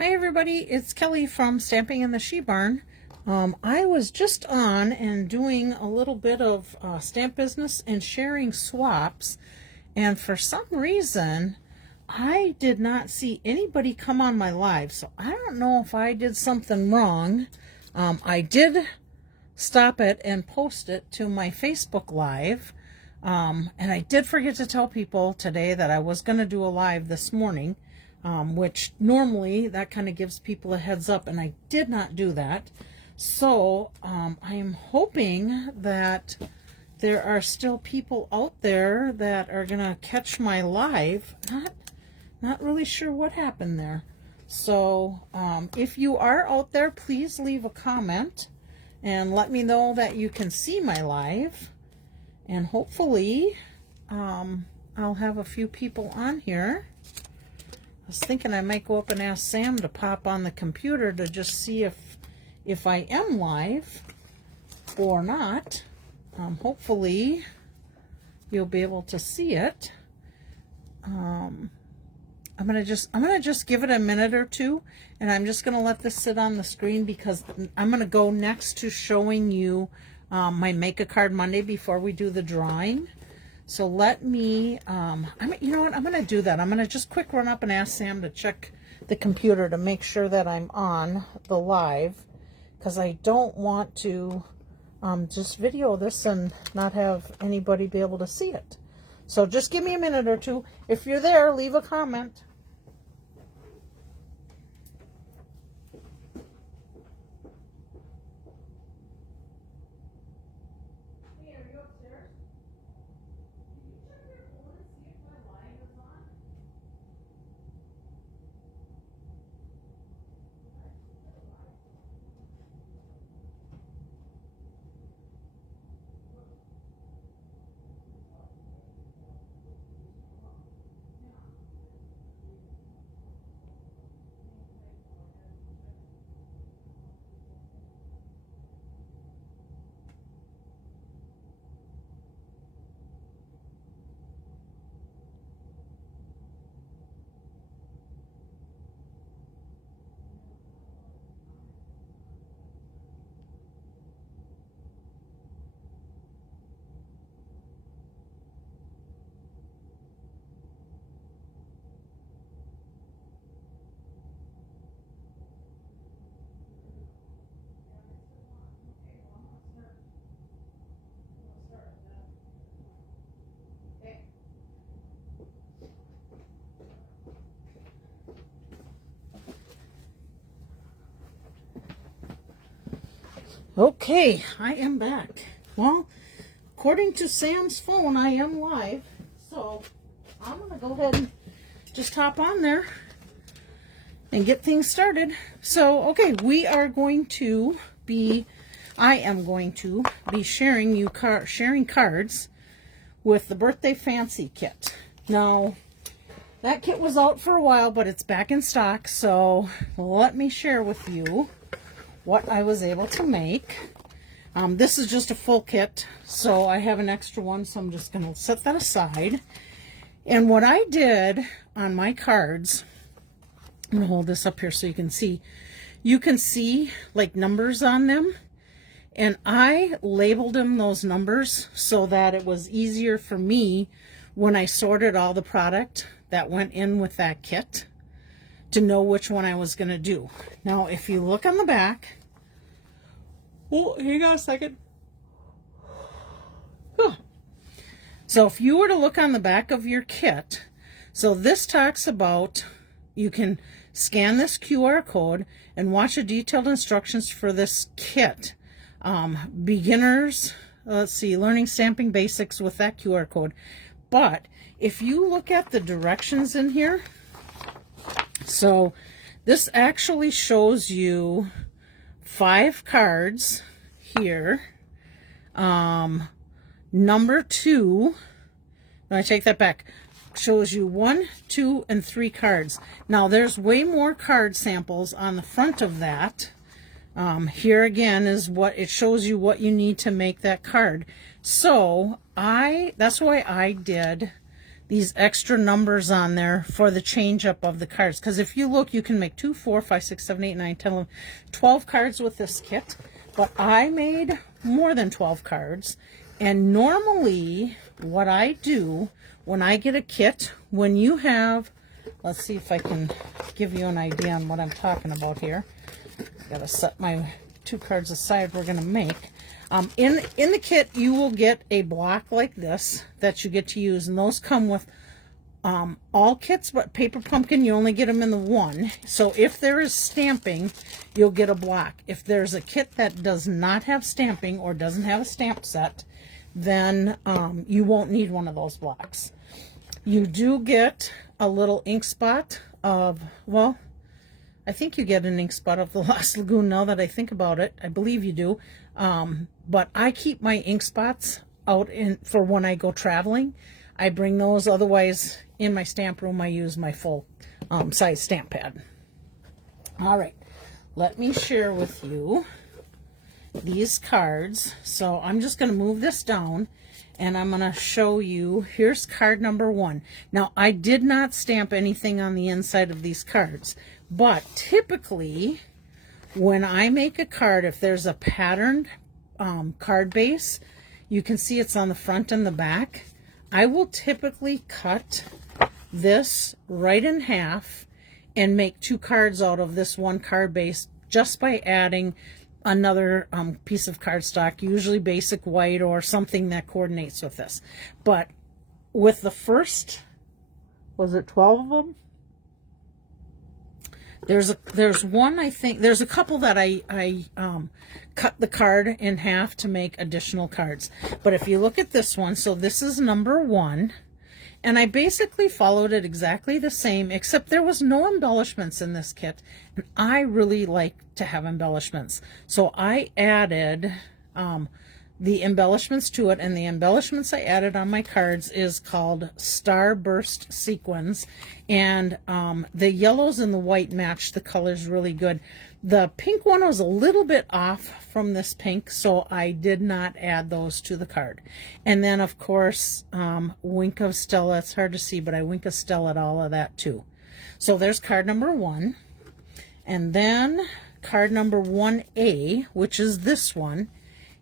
Hi everybody, it's Kelly from Stamping in the She Barn. I was just on and doing a little bit of stamp business and sharing swaps, and for some reason I did not see anybody come on my live, so I don't know if I did something wrong. I did stop it and post it to my Facebook live, and I did forget to tell people today that I was going to do a live this morning. Which normally that kind of gives people a heads up, and I did not do that. So I am hoping that there are still people out there that are gonna catch my live. Not really sure what happened there. So if you are out there, please leave a comment and let me know that you can see my live, and hopefully I'll have a few people on here. I was thinking I might go up and ask Sam to pop on the computer to just see if I am live or not. Hopefully you'll be able to see it. I'm gonna just give it a minute or two, and I'm just gonna let this sit on the screen because I'm gonna go next to showing you my Make a Card Monday before we do the drawing. So let me, you know what, I'm going to do that. I'm going to just quick run up and ask Sam to check the computer to make sure that I'm on the live, because I don't want to just video this and not have anybody be able to see it. So just give me a minute or two. If you're there, leave a comment. Okay, I am back. Well, according to Sam's phone, I am live. So I'm going to go ahead and just hop on there and get things started. So, okay, I am going to be sharing cards with the Birthday Fancy kit. Now, that kit was out for a while, but it's back in stock. So let me share with you what I was able to make. This is just a full kit, so I have an extra one, so I'm just going to set that aside. And what I did on my cards, I'm going to hold this up here so you can see like numbers on them, and I labeled them those numbers so that it was easier for me when I sorted all the product that went in with that kit to know which one I was going to do. Now, if you look on the back, oh, hang on a second. So if you were to look on the back of your kit, so this talks about, you can scan this QR code and watch the detailed instructions for this kit. Beginners, let's see, learning stamping basics with that QR code. But if you look at the directions in here, so this actually shows you 5 cards here. Number 2, no, I take that back, shows you 1, 2, and 3 cards. Now there's way more card samples on the front of that. Here again is what it shows you, what you need to make that card. So that's why I did these extra numbers on there for the change up of the cards. Because if you look, you can make 2, 4, 5, 6, 7, 8, 9, 10, 11, 12 cards with this kit. But I made more than 12 cards. And normally what I do when I get a kit, when you have, let's see if I can give you an idea on what I'm talking about here. Gotta set my 2 cards aside we're gonna make. In the kit, you will get a block like this that you get to use, and those come with all kits, but Paper Pumpkin, you only get them in the one. So if there is stamping, you'll get a block. If there's a kit that does not have stamping or doesn't have a stamp set, then you won't need one of those blocks. You do get a little ink spot of, well, I think you get an ink spot of the Lost Lagoon now that I think about it. I believe you do. But I keep my ink spots out for when I go traveling. I bring those. Otherwise, in my stamp room, I use my full size stamp pad. All right. Let me share with you these cards. So I'm just going to move this down, and I'm going to show you. Here's card number 1. Now, I did not stamp anything on the inside of these cards, but typically when I make a card, if there's a patterned card base, you can see it's on the front and the back. I will typically cut this right in half and make 2 cards out of this one card base just by adding another piece of cardstock, usually basic white or something that coordinates with this. But with the first, was it 12 of them? There's one, I think, there's a couple that I cut the card in half to make additional cards. But if you look at this one, so this is number 1, and I basically followed it exactly the same, except there was no embellishments in this kit, and I really like to have embellishments. So I added the embellishments to it, and the embellishments I added on my cards is called Starburst Sequins, and the yellows and the white match the colors really good. The pink one was a little bit off from this pink, so I did not add those to the card. And then, of course, Wink of Stella. It's hard to see, but I Wink of Stella all of that too. So there's card number 1. And then card number 1A, which is this one.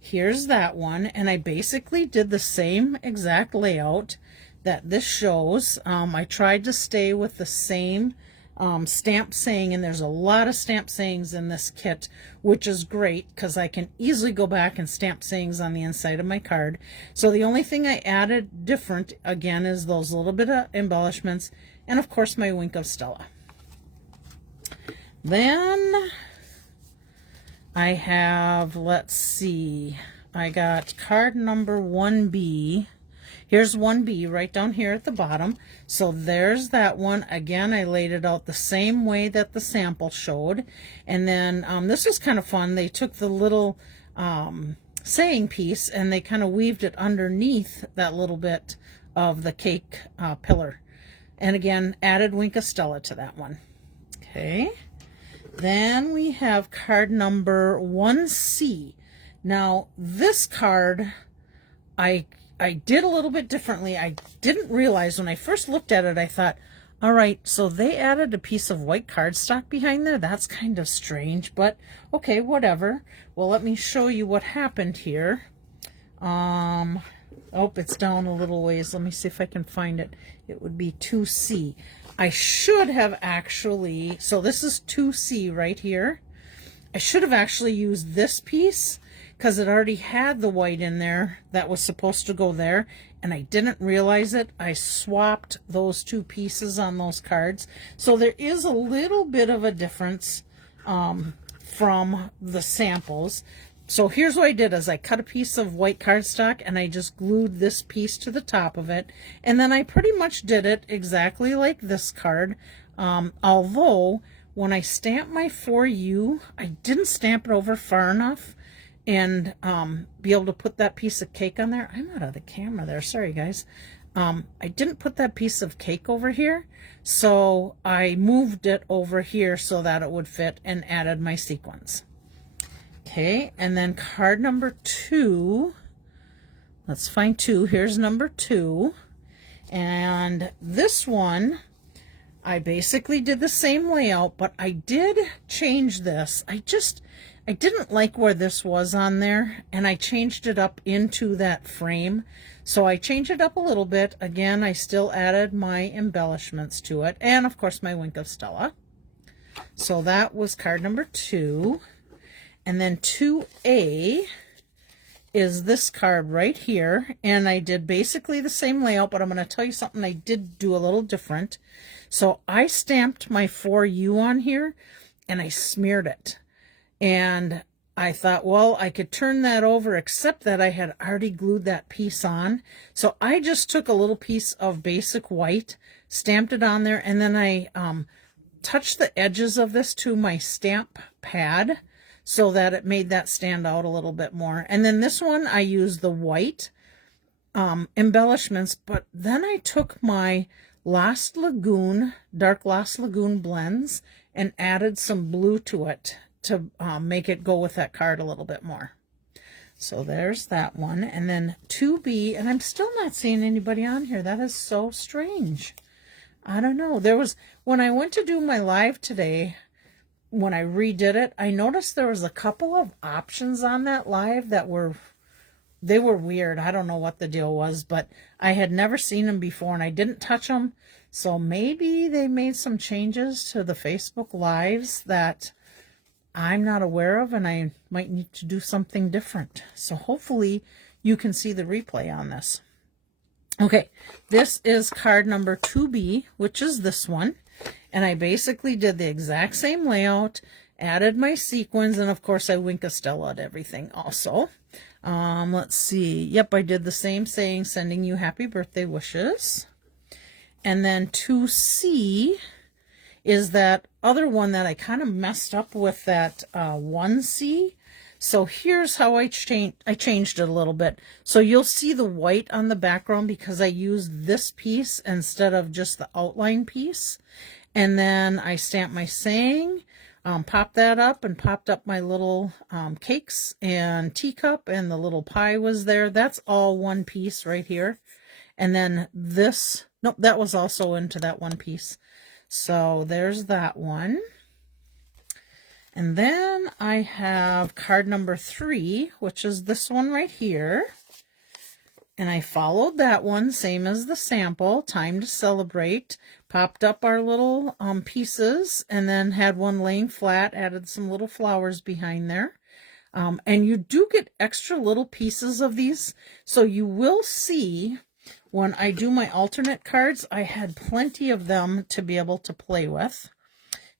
Here's that one, and I basically did the same exact layout that this shows. I tried to stay with the same stamp saying, and there's a lot of stamp sayings in this kit, which is great because I can easily go back and stamp sayings on the inside of my card. So the only thing I added different, again, is those little bit of embellishments, and of course my Wink of Stella. Then I have, let's see, I got card number 1B. Here's 1B right down here at the bottom. So there's that one. Again, I laid it out the same way that the sample showed. And then this was kind of fun. They took the little saying piece and they kind of weaved it underneath that little bit of the cake pillar. And again, added Wink of Stella to that one. Okay. Then we have card number 1C. Now, this card, I did a little bit differently. I didn't realize when I first looked at it, I thought, all right, so they added a piece of white cardstock behind there. That's kind of strange, but okay, whatever. Well, let me show you what happened here. Oh, it's down a little ways. Let me see if I can find it. It would be 2C. I should have actually, so this is 2C right here. I should have actually used this piece because it already had the white in there that was supposed to go there, and I didn't realize it. I swapped those 2 pieces on those cards. So there is a little bit of a difference from the samples. So here's what I did is I cut a piece of white cardstock and I just glued this piece to the top of it. And then I pretty much did it exactly like this card. Although when I stamped my For You, I didn't stamp it over far enough and be able to put that piece of cake on there. I'm out of the camera there. Sorry, guys. I didn't put that piece of cake over here. So I moved it over here so that it would fit and added my sequins. Okay, and then card number 2, let's find 2, here's number 2, And this one, I basically did the same layout, but I did change this. I didn't like where this was on there, and I changed it up into that frame. So I changed it up a little bit. Again, I still added my embellishments to it, and of course my Wink of Stella. So that was card number 2. And then 2A is this card right here, and I did basically the same layout, but I'm going to tell you something I did do a little different. So I stamped my 4U on here, and I smeared it. And I thought, well, I could turn that over, except that I had already glued that piece on. So I just took a little piece of basic white, stamped it on there, and then I touched the edges of this to my stamp pad so that it made that stand out a little bit more. And then this one, I used the white embellishments, but then I took my Lost Lagoon, Dark Lost Lagoon blends, and added some blue to it to make it go with that card a little bit more. So there's that one. And then 2B, and I'm still not seeing anybody on here. That is so strange. I don't know. There was, when I went to do my live today, when I redid it, I noticed there was a couple of options on that live that were, they were weird. I don't know what the deal was, but I had never seen them before, and I didn't touch them. So maybe they made some changes to the Facebook lives that I'm not aware of, and I might need to do something different. So hopefully you can see the replay on this. Okay, this is card number 2B, which is this one. And I basically did the exact same layout, added my sequins, and of course I Wink of Stella'd everything also. Let's see. Yep, I did the same saying, sending you happy birthday wishes. And then 2C is that other one that I kind of messed up with, that 1C. So here's how I changed it a little bit. So you'll see the white on the background because I used this piece instead of just the outline piece. And then I stamped my saying, popped that up, and popped up my little cakes and teacup, and the little pie was there. That's all one piece right here. And then this, nope, that was also into that one piece. So there's that one. And then I have card number 3, which is this one right here. And I followed that one, same as the sample, Time to Celebrate. Popped up our little pieces, and then had one laying flat, added some little flowers behind there. And you do get extra little pieces of these. So you will see when I do my alternate cards, I had plenty of them to be able to play with.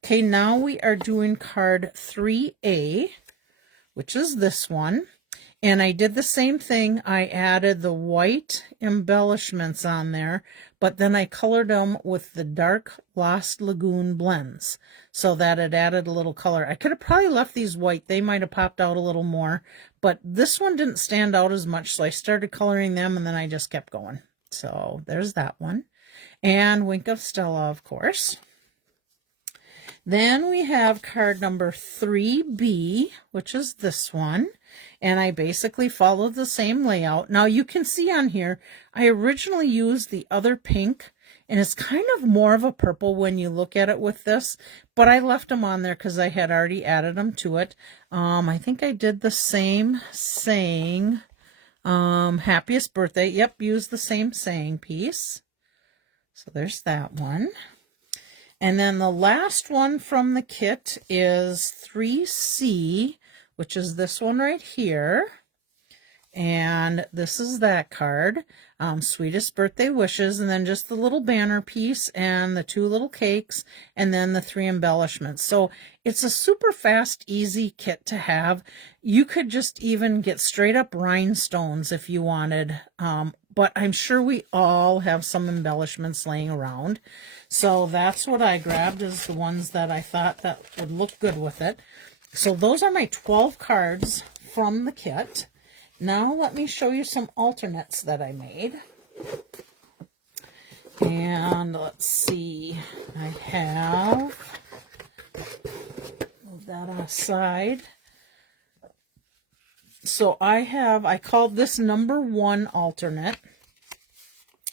Okay, now we are doing card 3A, which is this one. And I did the same thing. I added the white embellishments on there, but then I colored them with the Dark Lost Lagoon blends so that it added a little color. I could have probably left these white. They might have popped out a little more, but this one didn't stand out as much, so I started coloring them, and then I just kept going. So there's that one. And Wink of Stella, of course. Then we have card number 3B, which is this one. And I basically followed the same layout. Now you can see on here, I originally used the other pink, and it's kind of more of a purple when you look at it with this, but I left them on there because I had already added them to it. I think I did the same saying, happiest birthday. Yep, used the same saying piece. So there's that one. And then the last one from the kit is 3C, which is this one right here. And this is that card, Sweetest Birthday Wishes, and then just the little banner piece and the 2 little cakes, and then the 3 embellishments. So it's a super fast, easy kit to have. You could just even get straight up rhinestones if you wanted, but I'm sure we all have some embellishments laying around. So that's what I grabbed, is the ones that I thought that would look good with it. So those are my 12 cards from the kit. Now let me show you some alternates that I made. And let's see, I have, move that aside. So I called this number 1 alternate.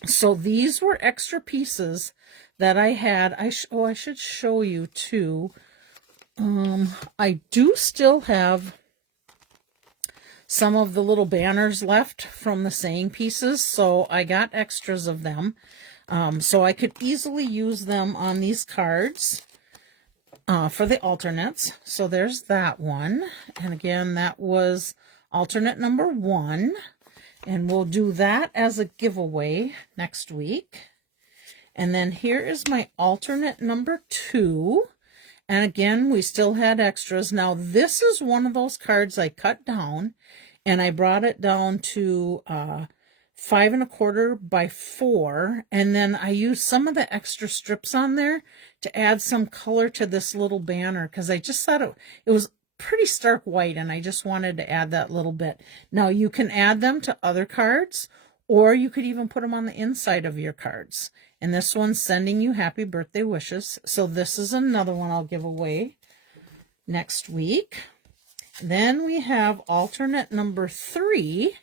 So these were extra pieces that I had. I should show you too. I do still have some of the little banners left from the saying pieces, so I got extras of them. So I could easily use them on these cards for the alternates. So there's that one. And again, that was alternate number 1. And we'll do that as a giveaway next week. And then here is my alternate number 2. And again, we still had extras. Now, this is one of those cards I cut down, and I brought it down to 5 1/4 by 4. And then I used some of the extra strips on there to add some color to this little banner, because I just thought it was pretty stark white, and I just wanted to add that little bit. Now, you can add them to other cards, or you could even put them on the inside of your cards. And this one's sending you happy birthday wishes. So this is another one I'll give away next week. Then we have alternate number 3.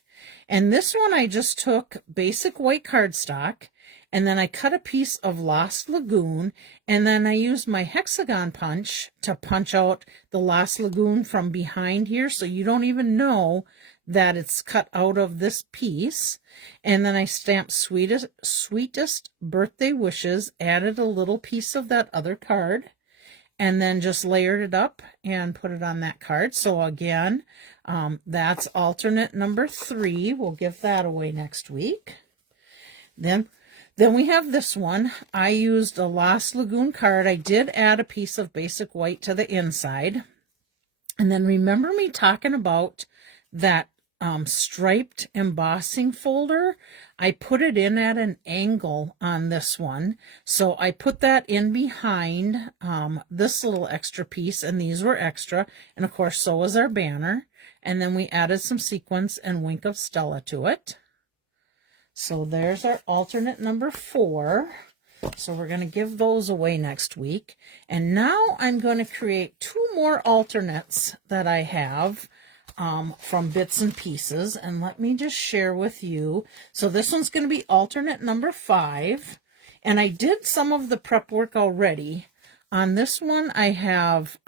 And this one I just took basic white cardstock, and then I cut a piece of Lost Lagoon, and then I used my hexagon punch to punch out the Lost Lagoon from behind here, so you don't even know that it's cut out of this piece. And then I stamped sweetest birthday wishes, added a little piece of that other card, and then just layered it up and put it on that card. So again, that's alternate number 3. We'll give that away next week. Then we have this one. I used a Lost Lagoon card. I did add a piece of basic white to the inside. And then remember me talking about that striped embossing folder? I put it in at an angle on this one. So I put that in behind this little extra piece, and these were extra. And of course, so was our banner. And then we added some sequins and Wink of Stella to it. So there's our alternate number 4. So we're going to give those away next week. And now I'm going to create 2 more alternates that I have from bits and pieces. And let me just share with you. So this one's going to be alternate number 5. And I did some of the prep work already. On this one, I have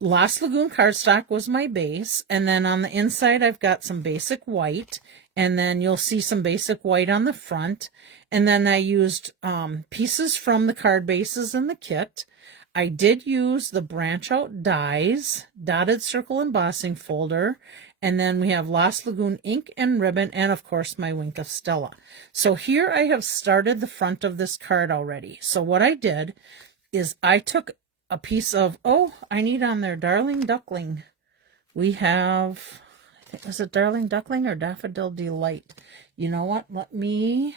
Lost Lagoon cardstock was my base. And then on the inside, I've got some basic white. And then you'll see some basic white on the front. And then I used pieces from the card bases in the kit. I did use the branch out dies, dotted circle embossing folder, and then we have Lost Lagoon ink and ribbon, and of course my Wink of Stella. So here I have started the front of this card already. So what I did is I took a piece of, I need on there Darling Duckling. We have, I think, was it Darling Duckling or Daffodil Delight? You know what? Let me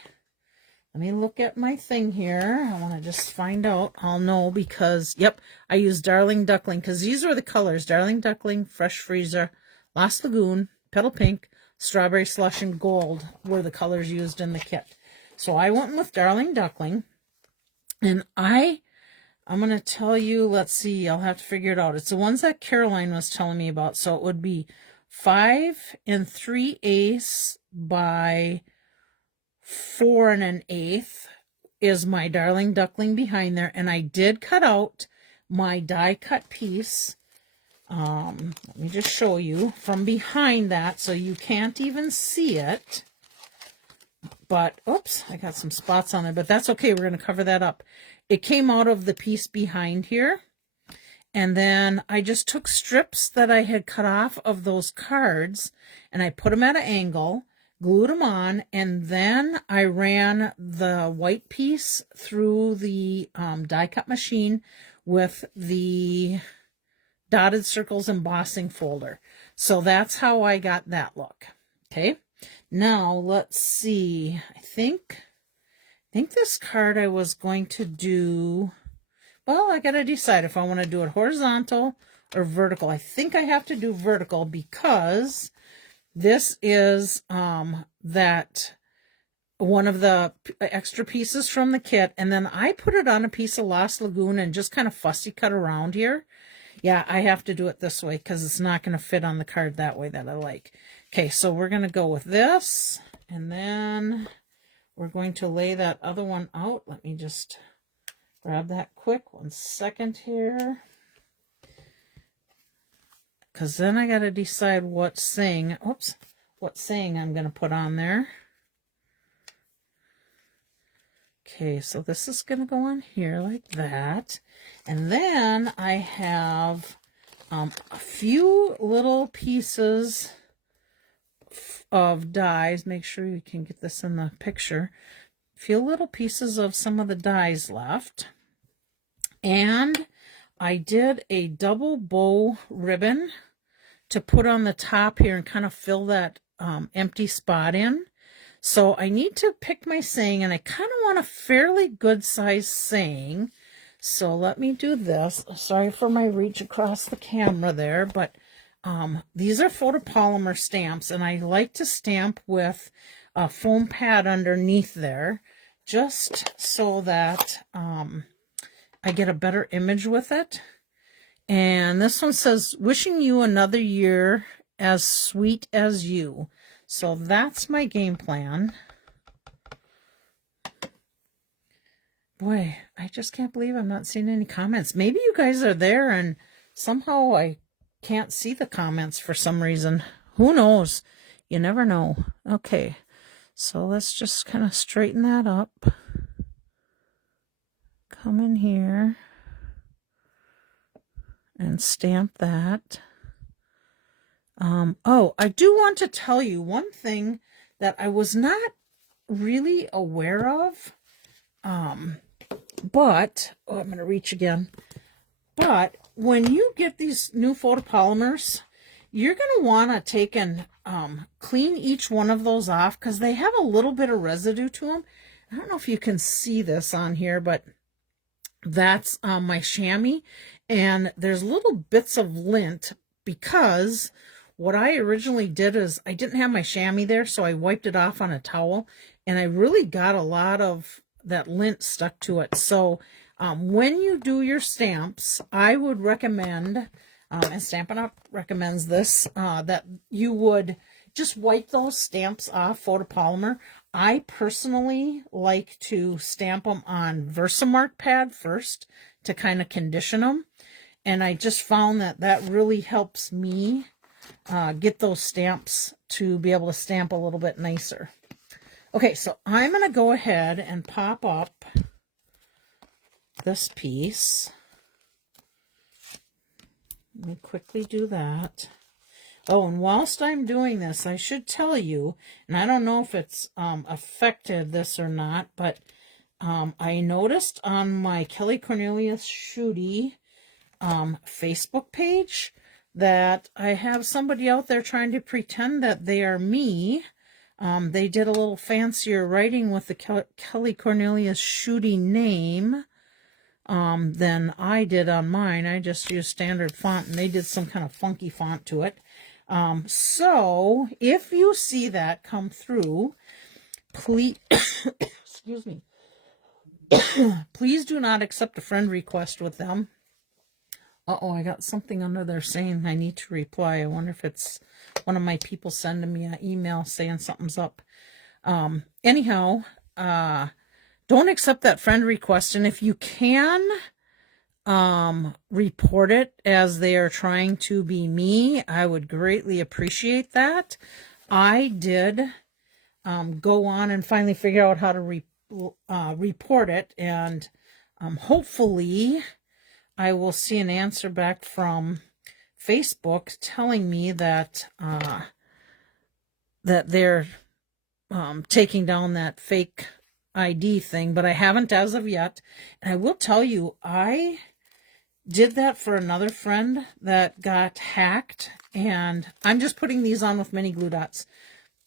look at my thing here. I want to just find out. I'll know because, yep, I used Darling Duckling because these were the colors. Darling Duckling, Fresh Freezer, Lost Lagoon, Petal Pink, Strawberry Slush, and Gold were the colors used in the kit. So I went with Darling Duckling. And I'm going to tell you, let's see, I'll have to figure it out. It's the ones that Caroline was telling me about. So it would be 5 3/8 by 4 1/8 is my Darling Duckling behind there. And I did cut out my die cut piece. Let me just show you from behind that so you can't even see it. But, oops, I got some spots on there, but that's okay. We're going to cover that up. It came out of the piece behind here. And then I just took strips that I had cut off of those cards and I put them at an angle, glued them on, and then I ran the white piece through the die cut machine with the dotted circles embossing folder. So that's how I got that look. Okay, now let's see. I think this card I was going to do, well, I got to decide if I want to do it horizontal or vertical. I think I have to do vertical because this is that one of the extra pieces from the kit. And then I put it on a piece of Lost Lagoon and just kind of fussy cut around here. Yeah, I have to do it this way because it's not going to fit on the card that way that I like. Okay, so we're going to go with this. And then we're going to lay that other one out. Let me just grab that quick. 1 second here. Because then I got to decide what saying, what saying I'm going to put on there. Okay, so this is going to go on here like that. And then I have a few little pieces of dies. Make sure you can get this in the picture. A few little pieces of some of the dies left. And I did a double bow ribbon to put on the top here and kind of fill that empty spot in. So I need to pick my saying, and I kind of want a fairly good size saying. So let me do this. Sorry for my reach across the camera there, but these are photopolymer stamps, and I like to stamp with a foam pad underneath there, just so that I get a better image with it. And this one says, wishing you another year as sweet as you. So that's my game plan. Boy, I just can't believe I'm not seeing any comments. Maybe you guys are there and somehow I can't see the comments for some reason. Who knows? You never know. Okay, so let's just kind of straighten that up. Come in here and stamp that. Oh, I do want to tell you one thing that I was not really aware of. But, oh, I'm going to reach again. But when you get these new photopolymers, you're going to want to take and clean each one of those off because they have a little bit of residue to them. I don't know if you can see this on here, but that's my chamois. And there's little bits of lint because what I originally did is I didn't have my chamois there, so I wiped it off on a towel. And I really got a lot of that lint stuck to it. So when you do your stamps, I would recommend, and Stampin' Up recommends this, that you would just wipe those stamps off photopolymer. I personally like to stamp them on Versamark pad first to kind of condition them. And I just found that that really helps me get those stamps to be able to stamp a little bit nicer. Okay, so I'm going to go ahead and pop up this piece. Let me quickly do that. Oh, and whilst I'm doing this, I should tell you, and I don't know if it's affected this or not, but I noticed on my Kelly Cornelius Schudi Facebook page that I have somebody out there trying to pretend that they are me. They did a little fancier writing with the Kelly Cornelius Schudi name than I did on mine. I just used standard font, and they did some kind of funky font to it. So if you see that come through, please, excuse me, please do not accept a friend request with them. Uh-oh, I got something under there saying I need to reply. I wonder if it's one of my people sending me an email saying something's up. Anyhow, don't accept that friend request. And if you can report it as they are trying to be me, I would greatly appreciate that. I did go on and finally figure out how to report it. And hopefully I will see an answer back from Facebook telling me that that they're taking down that fake ID thing, but I haven't as of yet. And I will tell you, I did that for another friend that got hacked, and I'm just putting these on with mini glue dots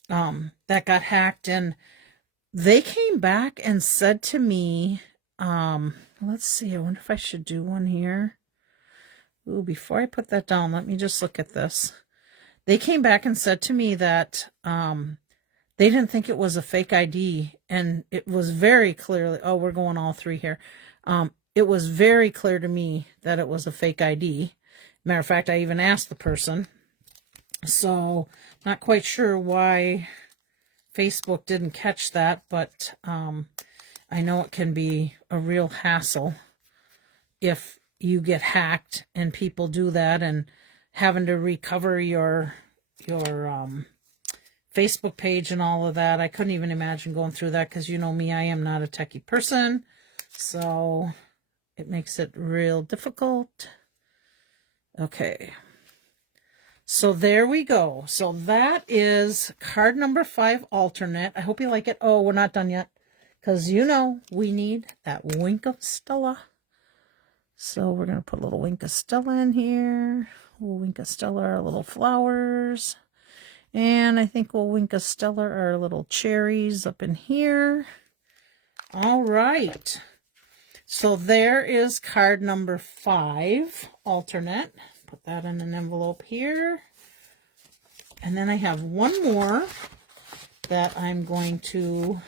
that got hacked, and they came back and said to me, let's see, I wonder if I should do one here. Ooh, before I put that down, let me just look at this. They came back and said to me that they didn't think it was a fake ID, and it was very clearly, oh, we're going all three here. It was very clear to me that it was a fake ID. Matter of fact, I even asked the person. So, not quite sure why Facebook didn't catch that, but I know it can be a real hassle if you get hacked and people do that, and having to recover your Facebook page and all of that. I couldn't even imagine going through that because you know me, I am not a techie person. So it makes it real difficult. Okay. So there we go. So that is card number 5 alternate. I hope you like it. Oh, we're not done yet because you know we need that wink of Stella. So we're going to put a little wink of Stella in here. We'll wink of Stella our little flowers. And I think we'll wink of Stella our little cherries up in here. All right. So there is card number 5 alternate. Put that in an envelope here. And then I have one more that I'm going to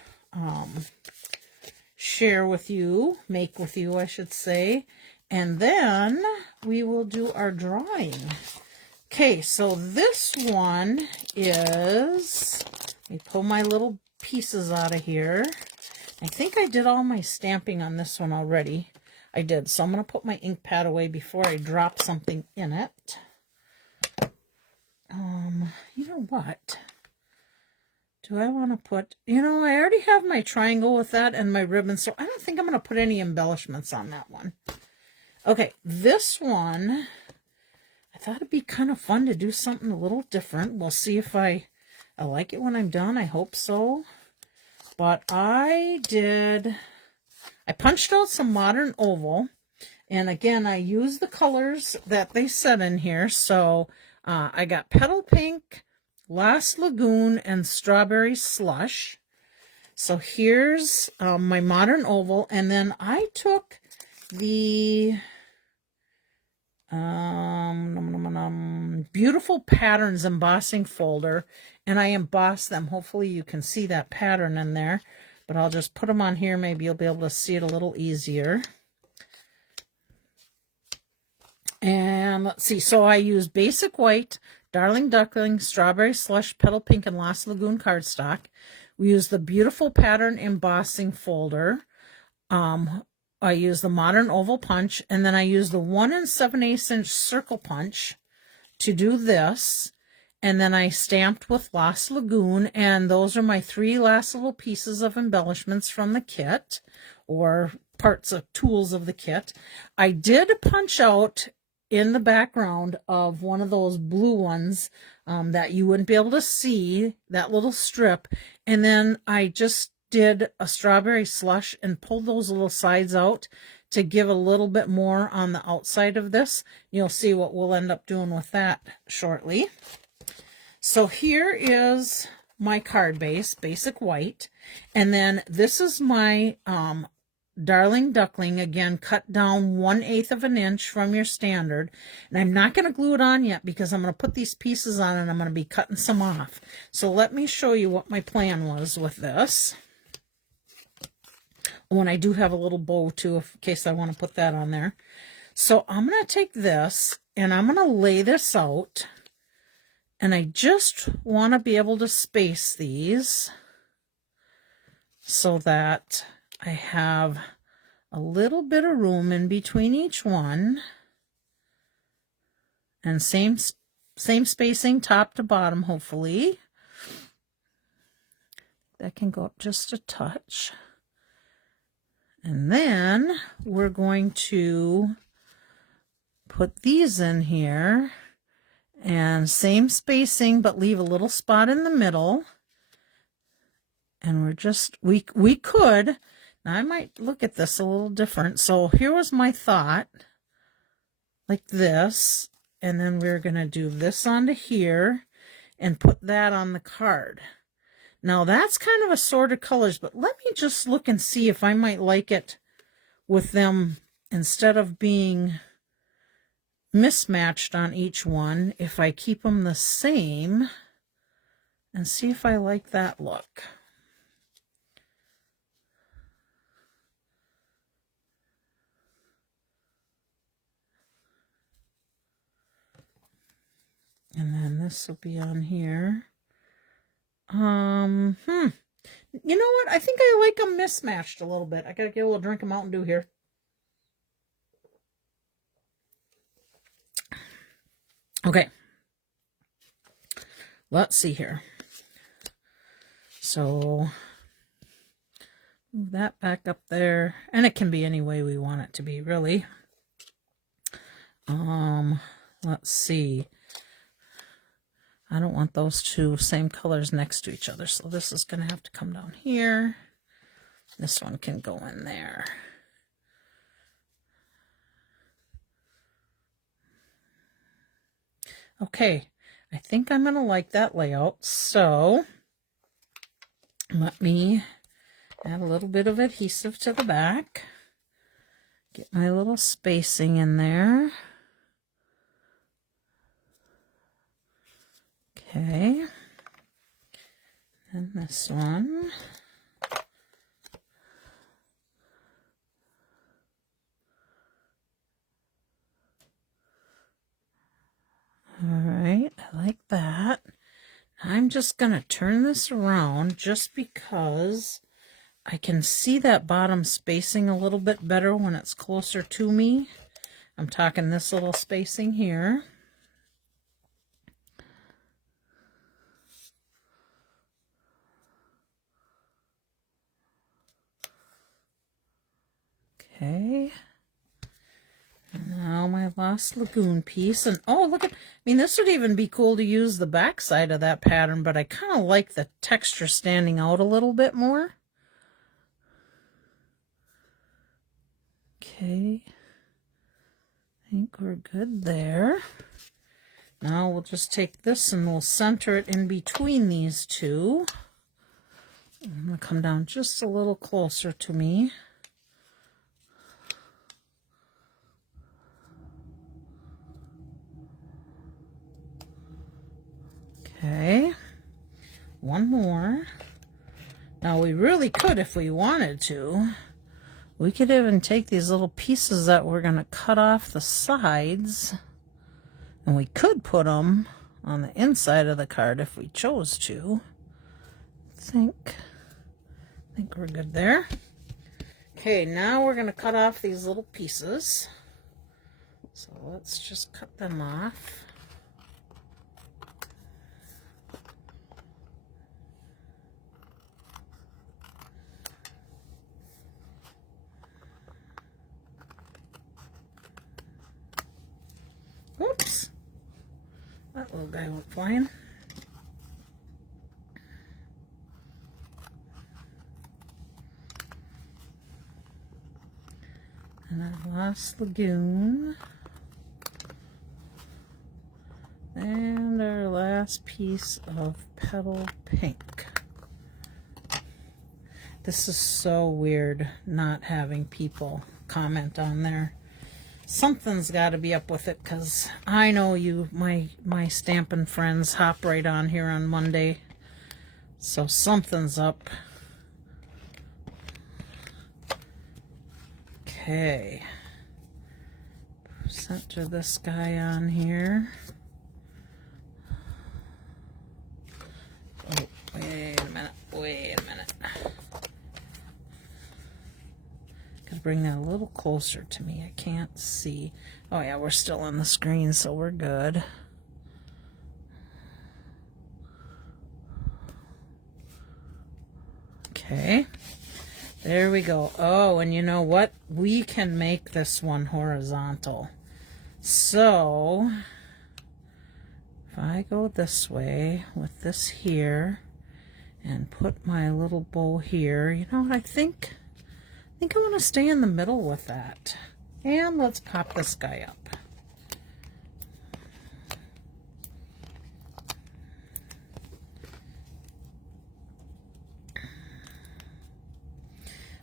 share with you, make with you, I should say. And then we will do our drawing. Okay, so this one is, let me pull my little pieces out of here. I think I did all my stamping on this one already. I did, so I'm going to put my ink pad away before I drop something in it. You know what? Do I want to put, you know, I already have my triangle with that and my ribbon, so I don't think I'm going to put any embellishments on that one. Okay, this one, I thought it'd be kind of fun to do something a little different. We'll see if I like it when I'm done. I hope so. But I punched out some modern oval. And again, I used the colors that they said in here. So I got Petal Pink, Lost Lagoon, and Strawberry Slush. So here's my modern oval. And then I took the Beautiful Patterns embossing folder, and I embossed them. Hopefully you can see that pattern in there, but I'll just put them on here. Maybe you'll be able to see it a little easier. And let's see, so I use Basic White, Darling Duckling, Strawberry Slush, Petal Pink, and Lost Lagoon cardstock. We use the Beautiful Pattern embossing folder. I use the modern oval punch, and then I use the 1 7/8 inch circle punch to do this. And then I stamped with Lost Lagoon, and those are my 3 last little pieces of embellishments from the kit, or parts of tools of the kit. I did punch out in the background of one of those blue ones that you wouldn't be able to see, that little strip, and then I just did a Strawberry Slush and pulled those little sides out to give a little bit more on the outside of this. You'll see what we'll end up doing with that shortly. So here is my card base, Basic White, and then this is my Darling Duckling, again cut down 1/8 of an inch from your standard, and I'm not going to glue it on yet because I'm going to put these pieces on and I'm going to be cutting some off. So let me show you what my plan was with this. When I do have a little bow too, in case I want to put that on there. So I'm going to take this and I'm going to lay this out, and I just want to be able to space these so that I have a little bit of room in between each one, and same spacing top to bottom, hopefully. That can go up just a touch. And then we're going to put these in here, and same spacing, but leave a little spot in the middle. And we're just, we could, now I might look at this a little different. So here was my thought, like this, and then we're going to do this onto here and put that on the card. Now that's kind of assorted colors, but let me just look and see if I might like it with them, instead of being mismatched on each one, if I keep them the same, and see if I like that look. And then this will be on here. You know what? I think I like them mismatched a little bit. I gotta get a little drink of Mountain Dew here. Okay. Let's see here. So move that back up there, and it can be any way we want it to be, really. Let's see. I don't want those two same colors next to each other, so this is going to have to come down here. This one can go in there. Okay, I think I'm going to like that layout, so let me add a little bit of adhesive to the back. Get my little spacing in there. Okay, and this one. All right, I like that. I'm just going to turn this around just because I can see that bottom spacing a little bit better when it's closer to me. I'm talking this little spacing here. Okay. Now my Lost Lagoon piece. And oh, look at, I mean, this would even be cool to use the back side of that pattern, but I kind of like the texture standing out a little bit more. Okay. I think we're good there. Now we'll just take this and we'll center it in between these two. I'm going to come down just a little closer to me. Okay, one more. Now we really could, if we wanted to, we could even take these little pieces that we're going to cut off the sides, and we could put them on the inside of the card if we chose to. I think we're good there. Okay, now we're going to cut off these little pieces. So let's just cut them off. Whoops, that little guy went flying. And our Lost Lagoon. And our last piece of Petal Pink. This is so weird not having people comment on there. Something's got to be up with it, because I know you, my Stampin' friends, hop right on here on Monday. So something's up. Okay. Center this guy on here. Oh, wait a minute. Gotta bring that a little closer to me. I can't see. Oh yeah, we're still on the screen, so we're good. Okay. There we go. Oh, and you know what? We can make this one horizontal. So, if I go this way with this here and put my little bow here, you know what I think? I think I want to stay in the middle with that. And let's pop this guy up.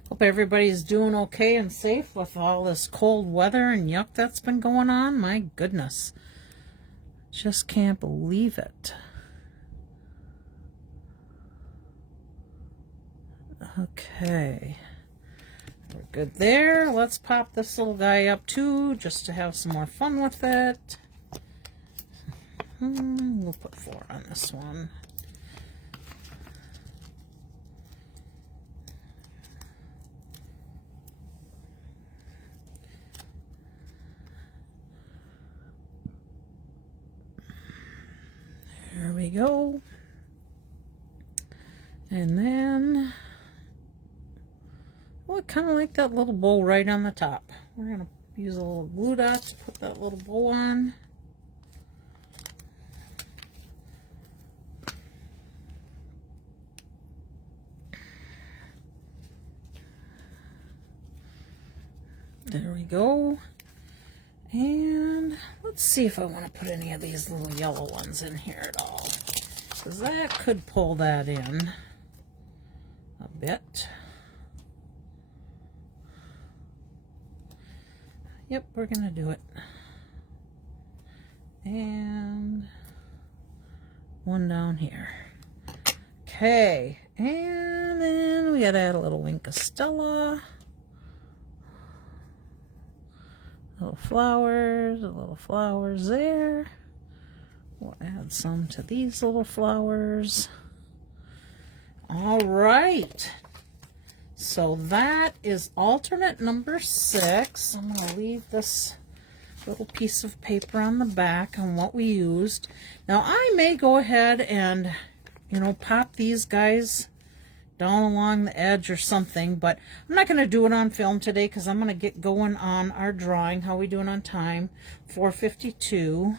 Hope everybody's doing okay and safe with all this cold weather and yuck that's been going on. My goodness. Just can't believe it. Okay. We're good there. Let's pop this little guy up too, just to have some more fun with it. We'll put 4 on this one. There we go. And then, well, I kind of like that little bow right on the top. We're going to use a little glue dot to put that little bow on. There we go. And let's see if I want to put any of these little yellow ones in here at all, because that could pull that in a bit. Yep, we're going to do it. And one down here. Okay, and then we got to add a little Wink of Stella. Little flowers there. We'll add some to these little flowers. All right. So that is alternate number 6. I'm going to leave this little piece of paper on the back on what we used. Now I may go ahead and, you know, pop these guys down along the edge or something, but I'm not going to do it on film today because I'm going to get going on our drawing. How we doing on time? 4:52.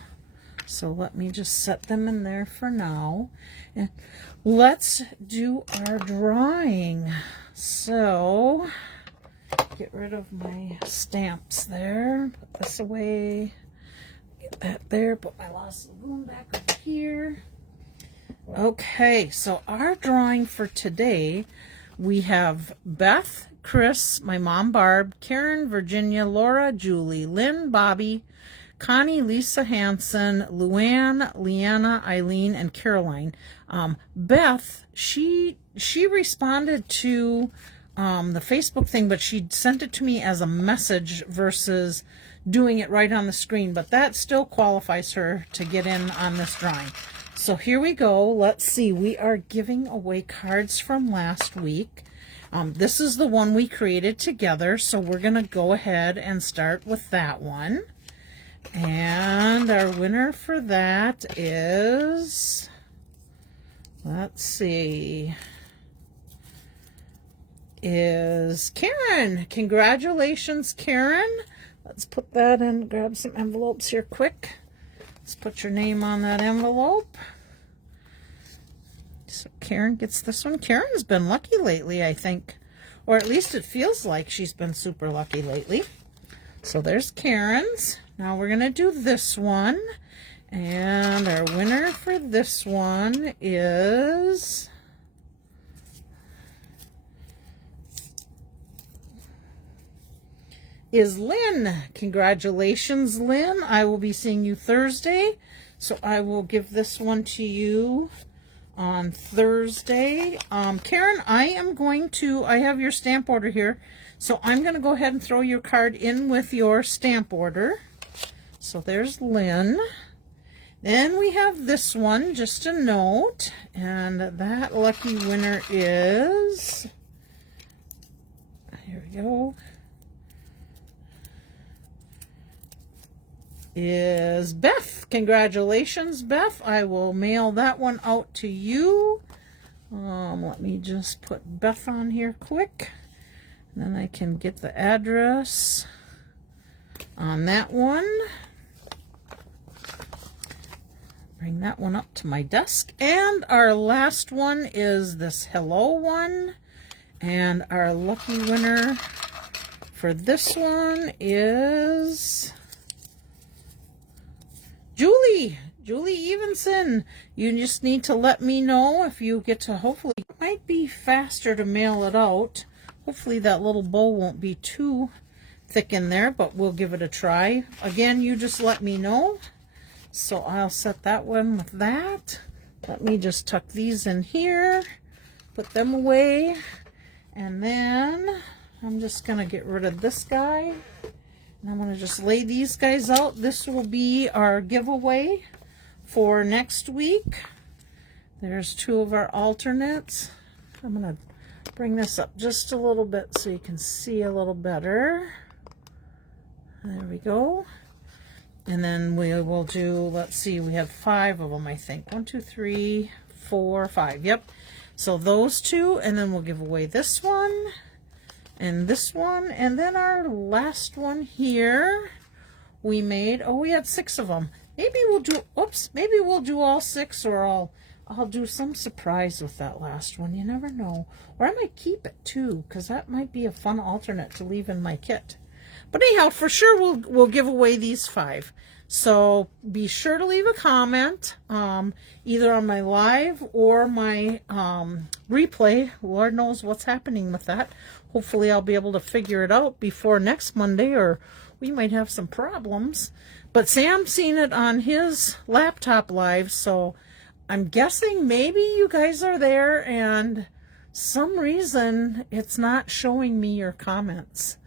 So let me just set them in there for now. And let's do our drawing. So get rid of my stamps there. Put this away. Get that there. Put my lost lagoon back over here. Okay, so our drawing for today, we have Beth, Chris, my mom Barb, Karen, Virginia, Laura, Julie, Lynn, Bobby, Connie, Lisa Hansen, Luann, Leanna, Eileen, and Caroline. Beth, she responded to the Facebook thing, but she sent it to me as a message versus doing it right on the screen, but that still qualifies her to get in on this drawing. So here we go. Let's see. We are giving away cards from last week. This is the one we created together, so we're going to go ahead and start with that one. And our winner for that is, let's see, is Karen. Congratulations, Karen. Let's put that in, grab some envelopes here quick. Let's put your name on that envelope. So Karen gets this one. Karen's been lucky lately, I think. Or at least it feels like she's been super lucky lately. So there's Karen's. Now we're going to do this one. And our winner for this one is Lynn. Congratulations, Lynn. I will be seeing you Thursday, so I will give this one to you on Thursday. Karen, I have your stamp order here, so I'm going to go ahead and throw your card in with your stamp order. So there's Lynn. Then we have this one, just a note, and that lucky winner is, here we go, is Beth. Congratulations, Beth. I will mail that one out to you. Let me just put Beth on here quick. And then I can get the address on that one. Bring that one up to my desk. And our last one is this hello one. And our lucky winner for this one is Julie Evenson. You just need to let me know if you get to, hopefully, it might be faster to mail it out. Hopefully that little bow won't be too thick in there, but we'll give it a try. Again, you just let me know. So I'll set that one with that. Let me just tuck these in here, put them away, and then I'm just going to get rid of this guy. And I'm going to just lay these guys out. This will be our giveaway for next week. There's two of our alternates. I'm going to bring this up just a little bit so you can see a little better. There we go. And then we will do, let's see, we have 5 of them, I think. 1, 2, 3, 4, 5. Yep. So those 2, and then we'll give away this one and this one. And then our last one here we made, oh, we had 6 of them. Maybe we'll do, oops, maybe we'll do all 6, or I'll do some surprise with that last one. You never know. Or I might keep it too, because that might be a fun alternate to leave in my kit. But anyhow, for sure we'll give away these 5. So be sure to leave a comment, either on my live or my replay. Lord knows what's happening with that. Hopefully I'll be able to figure it out before next Monday, or we might have some problems. But Sam's seen it on his laptop live, so I'm guessing maybe you guys are there and some reason it's not showing me your comments.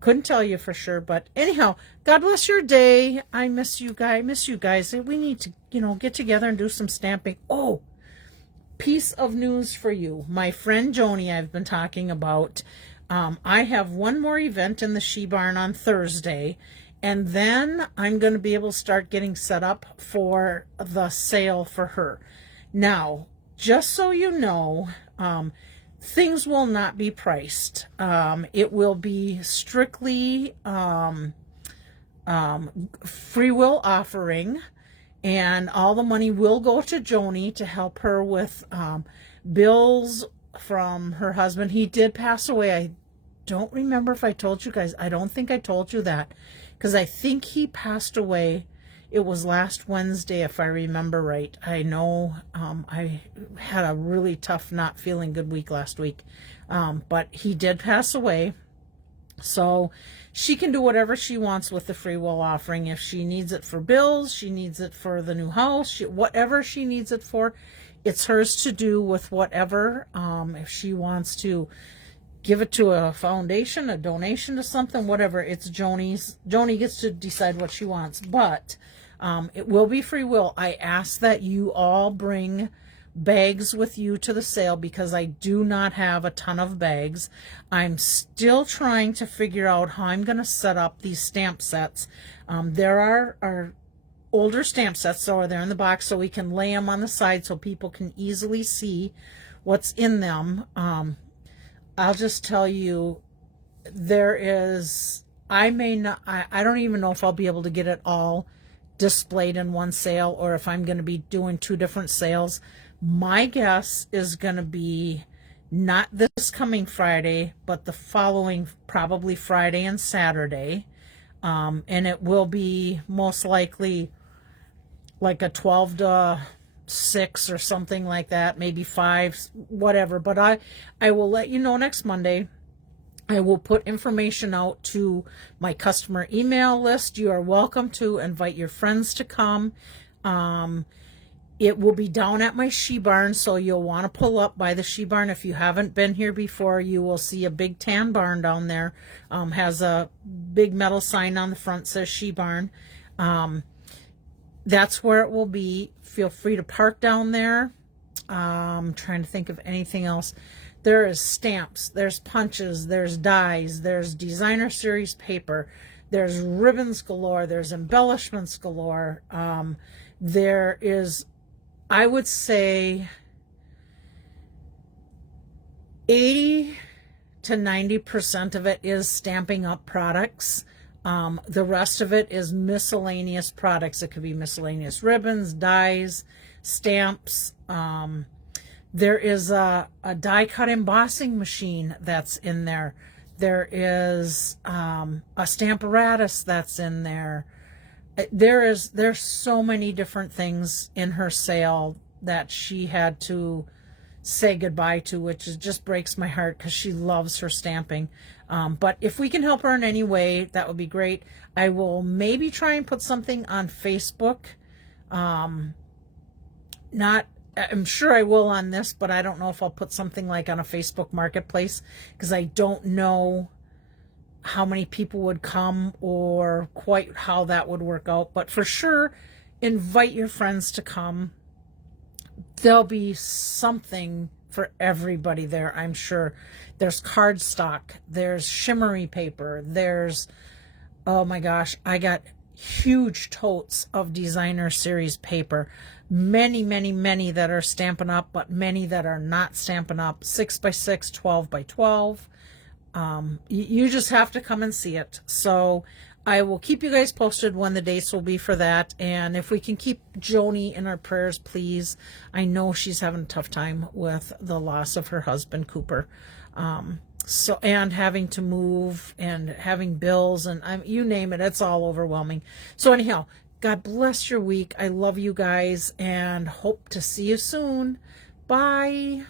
Couldn't tell you for sure, but anyhow, God bless your day. I miss you guys. We need to, get together and do some stamping. Oh, piece of news for you. My friend Joni I've been talking about. I have one more event in the She Barn on Thursday, and then I'm going to be able to start getting set up for the sale for her. Now, just so you know, things will not be priced. It will be strictly free will offering, and all the money will go to Joni to help her with bills from her husband. He did pass away. I don't remember if I told you guys. I don't think I told you that, because I think he passed away. It was last Wednesday, if I remember right. I know I had a really tough, not feeling good week last week. But he did pass away. So she can do whatever she wants with the free will offering. If she needs it for bills, she needs it for the new house, whatever she needs it for, it's hers to do with whatever. If she wants to give it to a foundation, a donation to something, whatever, it's Joni's. Joni gets to decide what she wants. But it will be free will. I ask that you all bring bags with you to the sale, because I do not have a ton of bags. I'm still trying to figure out how I'm going to set up these stamp sets. There are older stamp sets, so they're in the box, so we can lay them on the side so people can easily see what's in them. I'll just tell you, there is, I don't even know if I'll be able to get it all displayed in one sale, or if I'm going to be doing 2 different sales. My guess is going to be not this coming Friday, but the following, probably Friday and Saturday. And it will be most likely like a 12 to 6 or something like that, maybe 5, whatever. But I will let you know next Monday. I will put information out to my customer email list. You are welcome to invite your friends to come. It will be down at my She Barn, so you'll want to pull up by the She Barn. If you haven't been here before, you will see a big tan barn down there. Has a big metal sign on the front, says She Barn. That's where it will be. Feel free to park down there. I'm trying to think of anything else. There is stamps, there's punches, there's dies, there's designer series paper, there's ribbons galore, there's embellishments galore. There is, I would say, 80 to 90% of it is Stampin' Up products. The rest of it is miscellaneous products. It could be miscellaneous ribbons, dies, stamps. There is a die cut embossing machine that's in there. There is a stamparatus that's in there. There's so many different things in her sale that she had to say goodbye to, which just breaks my heart, because she loves her stamping. But if we can help her in any way, that would be great. I will maybe try and put something on Facebook. I'm sure I will on this, but I don't know if I'll put something like on a Facebook Marketplace, because I don't know how many people would come or quite how that would work out. But for sure, invite your friends to come. There'll be something for everybody there, I'm sure. There's cardstock, there's shimmery paper, there's, oh my gosh, I got huge totes of designer series paper. Many, many, many that are Stampin' Up, but many that are not Stampin' Up. 6 by 6, 12 by 12. You just have to come and see it. So I will keep you guys posted when the dates will be for that. And if we can keep Joni in our prayers, please. I know she's having a tough time with the loss of her husband, Cooper. So, and having to move and having bills and you name it, it's all overwhelming. So anyhow, God bless your week. I love you guys and hope to see you soon. Bye.